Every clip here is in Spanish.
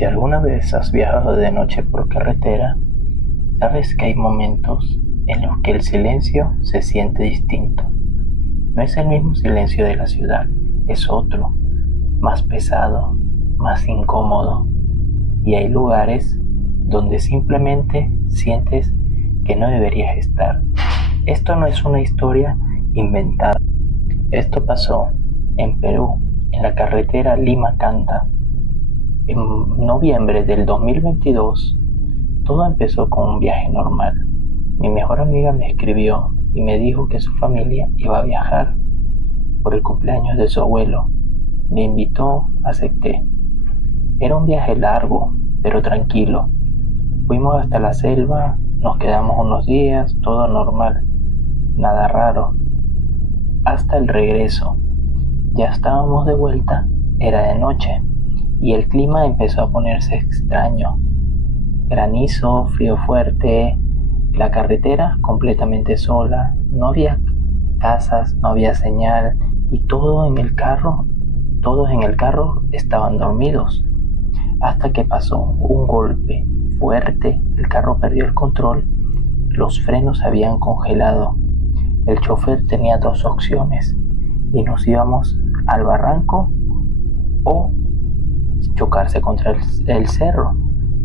Si alguna vez has viajado de noche por carretera, sabes que hay momentos en los que el silencio se siente distinto. No es el mismo silencio de la ciudad, es otro, más pesado, más incómodo. Y hay lugares donde simplemente sientes que no deberías estar. Esto no es una historia inventada. Esto pasó en Perú, en la carretera Lima-Canta. En noviembre del 2022, todo empezó con un viaje normal. Mi mejor amiga me escribió y me dijo que su familia iba a viajar por el cumpleaños de su abuelo. Me invitó, acepté. Era un viaje largo, pero tranquilo. Fuimos hasta la selva, nos quedamos unos días, todo normal, nada raro. Hasta el regreso. Ya estábamos de vuelta, era de noche, y el clima empezó a ponerse extraño. Granizo, frío fuerte, la carretera completamente sola, no había casas, no había señal y todos en el carro estaban dormidos. Hasta que pasó un golpe fuerte, el carro perdió el control, los frenos se habían congelado. El chofer tenía dos opciones y nos íbamos al barranco o chocarse contra el cerro.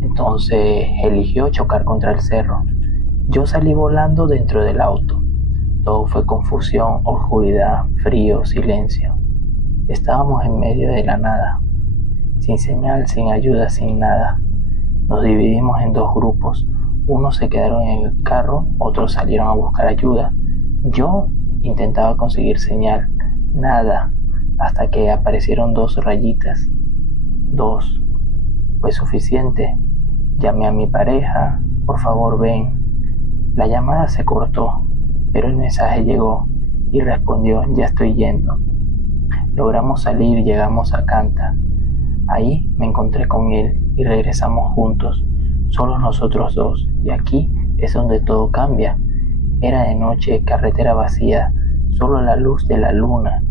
Entonces eligió chocar contra el cerro. Yo salí volando dentro del auto. Todo fue confusión, oscuridad, frío, silencio. Estábamos en medio de la nada, sin señal, sin ayuda, sin nada. Nos dividimos en dos grupos. Unos se quedaron en el carro, otros salieron a buscar ayuda. Yo intentaba conseguir señal, nada, hasta que aparecieron dos rayitas. Dos. Fue suficiente. Llamé a mi pareja, por favor ven. La llamada se cortó, pero el mensaje llegó y respondió, ya estoy yendo. Logramos salir, llegamos a Canta. Ahí me encontré con él y regresamos juntos, solo nosotros dos. Y aquí es donde todo cambia. Era de noche, carretera vacía, solo la luz de la luna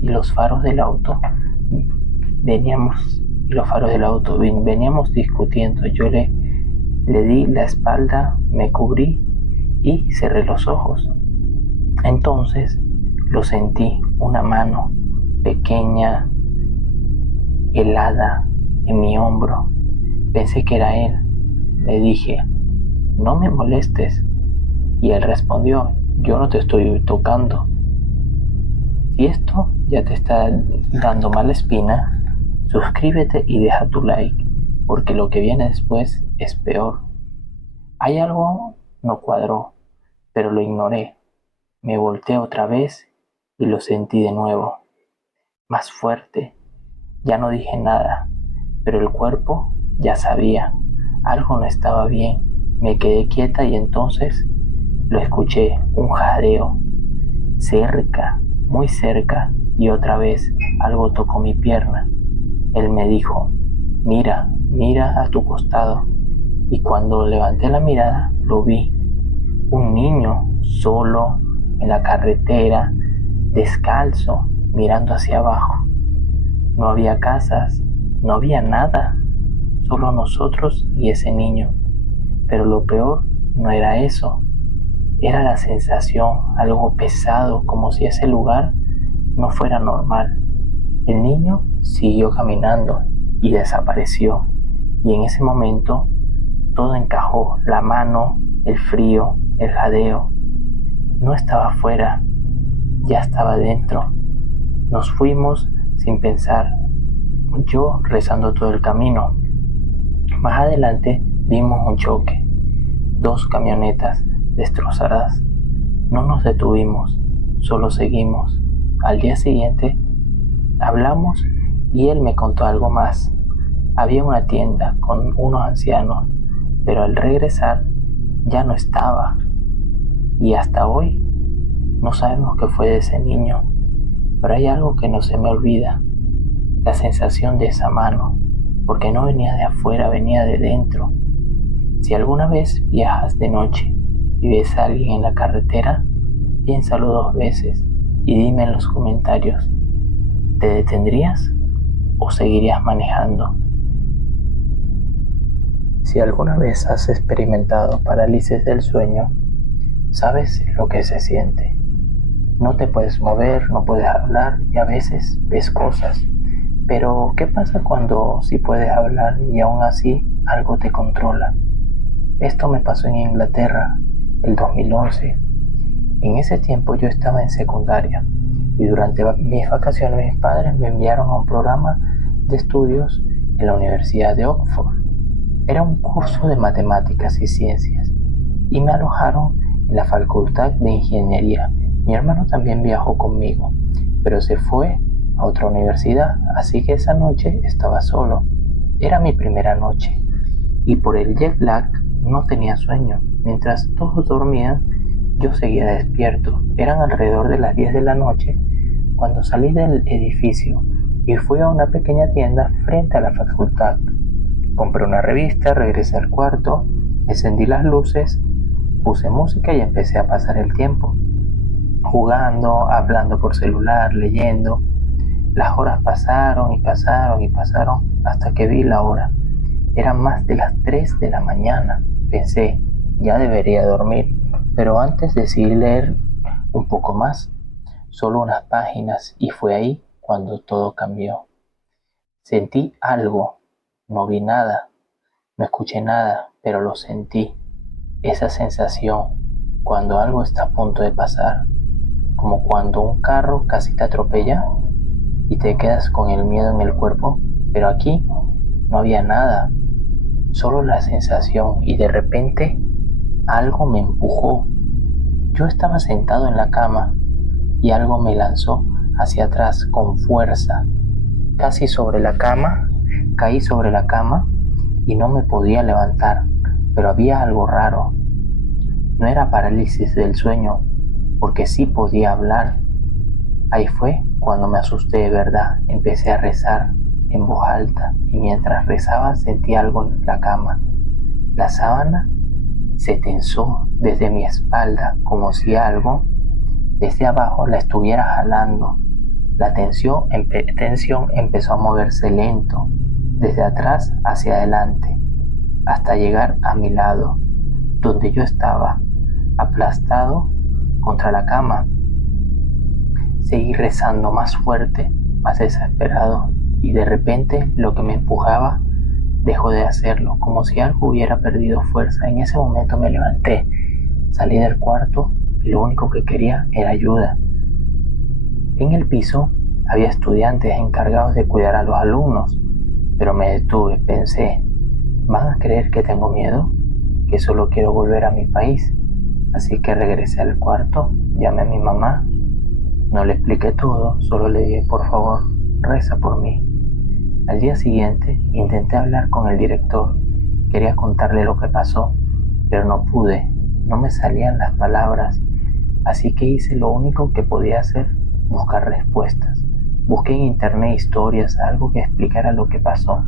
y los faros del auto. Veníamos discutiendo. Yo le di la espalda, me cubrí y cerré los ojos. Entonces lo sentí, una mano pequeña, helada en mi hombro. Pensé que era él. Le dije, no me molestes. Y él respondió, yo no te estoy tocando. Si esto ya te está dando mala espina, suscríbete y deja tu like, porque lo que viene después es peor. Hay algo no cuadró, pero lo ignoré. Me volteé otra vez y lo sentí de nuevo, más fuerte. Ya no dije nada, pero el cuerpo ya sabía. Algo no estaba bien. Me quedé quieta y entonces lo escuché, un jadeo, cerca, muy cerca, y otra vez algo tocó mi pierna. Él me dijo, mira, mira a tu costado. Y cuando levanté la mirada, lo vi. Un niño solo en la carretera, descalzo, mirando hacia abajo. No había casas, no había nada, solo nosotros y ese niño. Pero lo peor no era eso, era la sensación, algo pesado, como si ese lugar no fuera normal. El niño siguió caminando y desapareció. Y en ese momento todo encajó, la mano, el frío, el jadeo. No estaba afuera, ya estaba dentro. Nos fuimos sin pensar, yo rezando todo el camino. Más adelante vimos un choque, dos camionetas destrozadas. No nos detuvimos, solo seguimos. Al día siguiente hablamos y él me contó algo más. Había una tienda con unos ancianos, pero al regresar ya no estaba. Y hasta hoy no sabemos qué fue de ese niño. Pero hay algo que no se me olvida, la sensación de esa mano, porque no venía de afuera, venía de dentro. Si alguna vez viajas de noche y ves a alguien en la carretera, piénsalo dos veces y dime en los comentarios, ¿te detendrías o seguirías manejando? Si alguna vez has experimentado parálisis del sueño, sabes lo que se siente. No te puedes mover, no puedes hablar y a veces ves cosas. Pero, ¿qué pasa cuando sí puedes hablar y aún así algo te controla? Esto me pasó en Inglaterra, el 2011. En ese tiempo yo estaba en secundaria y durante mis vacaciones mis padres me enviaron a un programa de estudios en la Universidad de Oxford. Era un curso de matemáticas y ciencias y me alojaron en la Facultad de Ingeniería. Mi hermano también viajó conmigo, pero se fue a otra universidad, así que esa noche estaba solo. Era mi primera noche y por el jet lag no tenía sueño. Mientras todos dormían, yo seguía despierto. Eran alrededor de las 10 de la noche cuando salí del edificio y fui a una pequeña tienda frente a la facultad. Compré una revista, regresé al cuarto, encendí las luces, puse música y empecé a pasar el tiempo, jugando, hablando por celular, leyendo. Las horas pasaron y pasaron y pasaron hasta que vi la hora. Eran más de las 3 de la mañana. Pensé, ya debería dormir, pero antes decidí leer un poco más, solo unas páginas, y fue ahí cuando todo cambió. Sentí algo, no vi nada, no escuché nada, pero lo sentí. Esa sensación cuando algo está a punto de pasar, como cuando un carro casi te atropella y te quedas con el miedo en el cuerpo, pero aquí no había nada, solo la sensación y de repente algo me empujó. Yo estaba sentado en la cama y algo me lanzó hacia atrás con fuerza, casi sobre la cama, caí sobre la cama y no me podía levantar, pero había algo raro. No era parálisis del sueño, porque sí podía hablar. Ahí fue cuando me asusté de verdad. Empecé a rezar en voz alta y mientras rezaba sentí algo en la cama. La sábana se tensó desde mi espalda como si algo desde abajo la estuviera jalando. La tensión empezó a moverse lento, desde atrás hacia adelante, hasta llegar a mi lado, donde yo estaba, aplastado contra la cama. Seguí rezando más fuerte, más desesperado, y de repente lo que me empujaba dejó de hacerlo, como si algo hubiera perdido fuerza. En ese momento me levanté, salí del cuarto y lo único que quería era ayuda. En el piso había estudiantes encargados de cuidar a los alumnos, pero me detuve, pensé, ¿van a creer que tengo miedo? ¿Que solo quiero volver a mi país? Así que regresé al cuarto, llamé a mi mamá, no le expliqué todo, solo le dije, por favor, reza por mí. Al día siguiente intenté hablar con el director, quería contarle lo que pasó, pero no pude, no me salían las palabras, así que hice lo único que podía hacer, buscar respuestas. Busqué en internet historias, algo que explicara lo que pasó,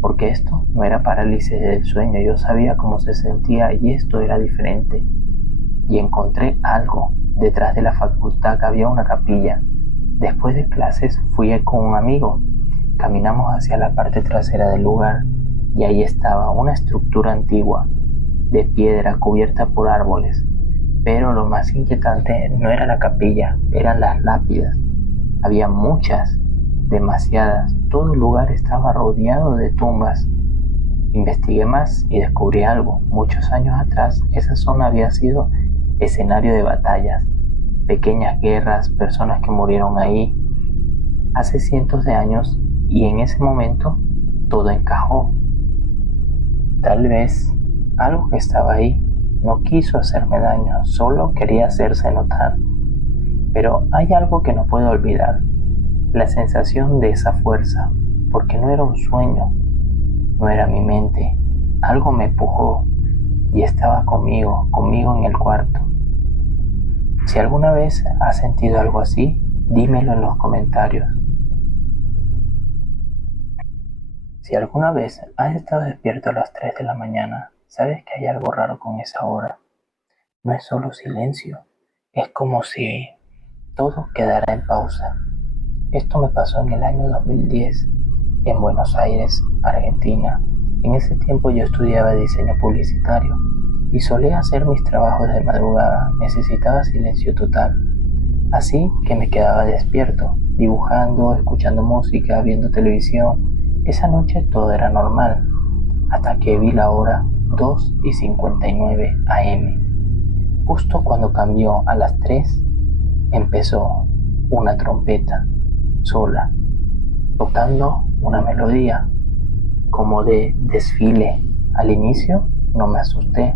porque esto no era parálisis del sueño, yo sabía cómo se sentía y esto era diferente. Y encontré algo. Detrás de la facultad había una capilla. Después de clases fui con un amigo. Caminamos hacia la parte trasera del lugar y ahí estaba una estructura antigua, de piedra cubierta por árboles. Pero lo más inquietante no era la capilla, eran las lápidas. Había muchas, demasiadas. Todo el lugar estaba rodeado de tumbas. Investigué más y descubrí algo. Muchos años atrás, esa zona había sido escenario de batallas, pequeñas guerras, personas que murieron ahí hace cientos de años y en ese momento todo encajó. Tal vez algo que estaba ahí no quiso hacerme daño, solo quería hacerse notar. Pero hay algo que no puedo olvidar, la sensación de esa fuerza, porque no era un sueño, no era mi mente, algo me empujó y estaba conmigo en el cuarto. Si alguna vez has sentido algo así, dímelo en los comentarios. Si alguna vez has estado despierto a las 3 de la mañana, sabes que hay algo raro con esa hora. No es solo silencio, es como si todo quedara en pausa. Esto me pasó en el año 2010, en Buenos Aires, Argentina. En ese tiempo yo estudiaba diseño publicitario y solía hacer mis trabajos de madrugada. Necesitaba silencio total, así que me quedaba despierto, dibujando, escuchando música, viendo televisión. Esa noche todo era normal, hasta que vi la hora 2:59 AM. Justo cuando cambió a las 3, empezó una trompeta sola, tocando una melodía como de desfile. Al inicio no me asusté,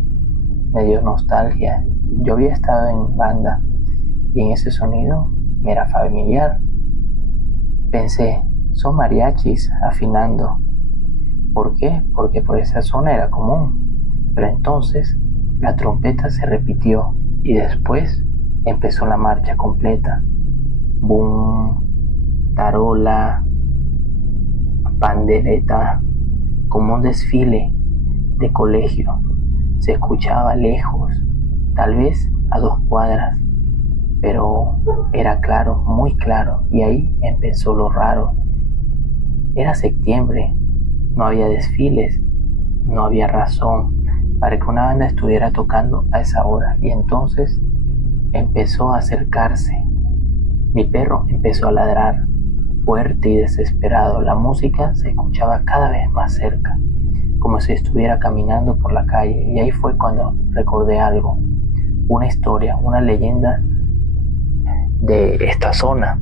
me dio nostalgia. Yo había estado en banda y en ese sonido me era familiar. Pensé, son mariachis afinando. ¿Por qué? Porque por esa zona era común. Pero entonces la trompeta se repitió y después empezó la marcha completa. Boom, tarola, pandereta, como un desfile de colegio. Se escuchaba lejos, tal vez a 2 cuadras, pero era claro, muy claro, y ahí empezó lo raro. Era septiembre, no había desfiles, no había razón para que una banda estuviera tocando a esa hora, y entonces empezó a acercarse. Mi perro empezó a ladrar, fuerte y desesperado. La música se escuchaba cada vez más cerca, como si estuviera caminando por la calle, y ahí fue cuando recordé algo, una historia, una leyenda de esta zona.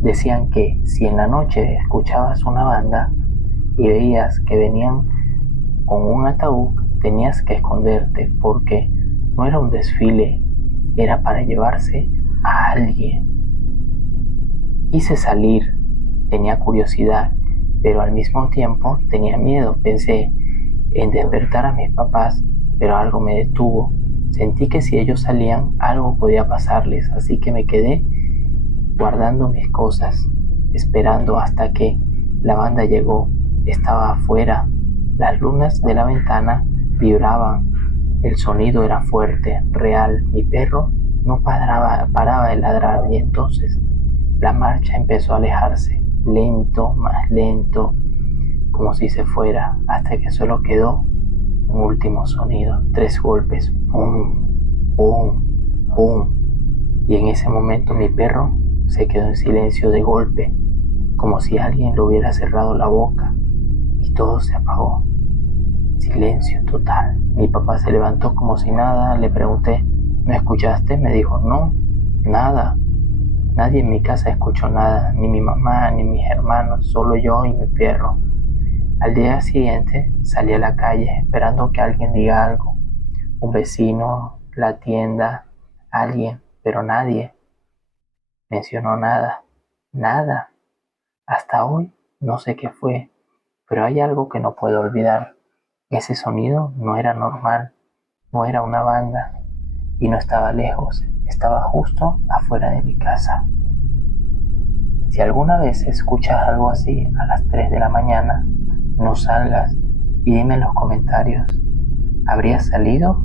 Decían que si en la noche escuchabas una banda y veías que venían con un ataúd, tenías que esconderte porque no era un desfile, era para llevarse a alguien. Quise salir, tenía curiosidad, pero al mismo tiempo tenía miedo. Pensé en despertar a mis papás, pero algo me detuvo. Sentí que si ellos salían, algo podía pasarles, así que me quedé guardando mis cosas, esperando hasta que la banda llegó. Estaba afuera, las lunas de la ventana vibraban, el sonido era fuerte, real. Mi perro no paraba de ladrar, y entonces la marcha empezó a alejarse, lento, más lento, como si se fuera, hasta que solo quedó un último sonido, 3 golpes, pum, pum, pum. Y en ese momento mi perro se quedó en silencio de golpe, como si alguien le hubiera cerrado la boca, y todo se apagó. Silencio total. Mi papá se levantó como si nada. Le pregunté, ¿no escuchaste? Me dijo, no, nada. Nadie en mi casa escuchó nada, ni mi mamá, ni mis hermanos, solo yo y mi perro. Al día siguiente salí a la calle esperando que alguien diga algo, un vecino, la tienda, alguien, pero nadie mencionó nada, nada. Hasta hoy no sé qué fue, pero hay algo que no puedo olvidar. Ese sonido no era normal, no era una banda y no estaba lejos, estaba justo afuera de mi casa. Si alguna vez escuchas algo así a las 3 de la mañana, no salgas y dime en los comentarios, ¿habrías salido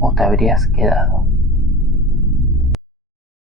o te habrías quedado?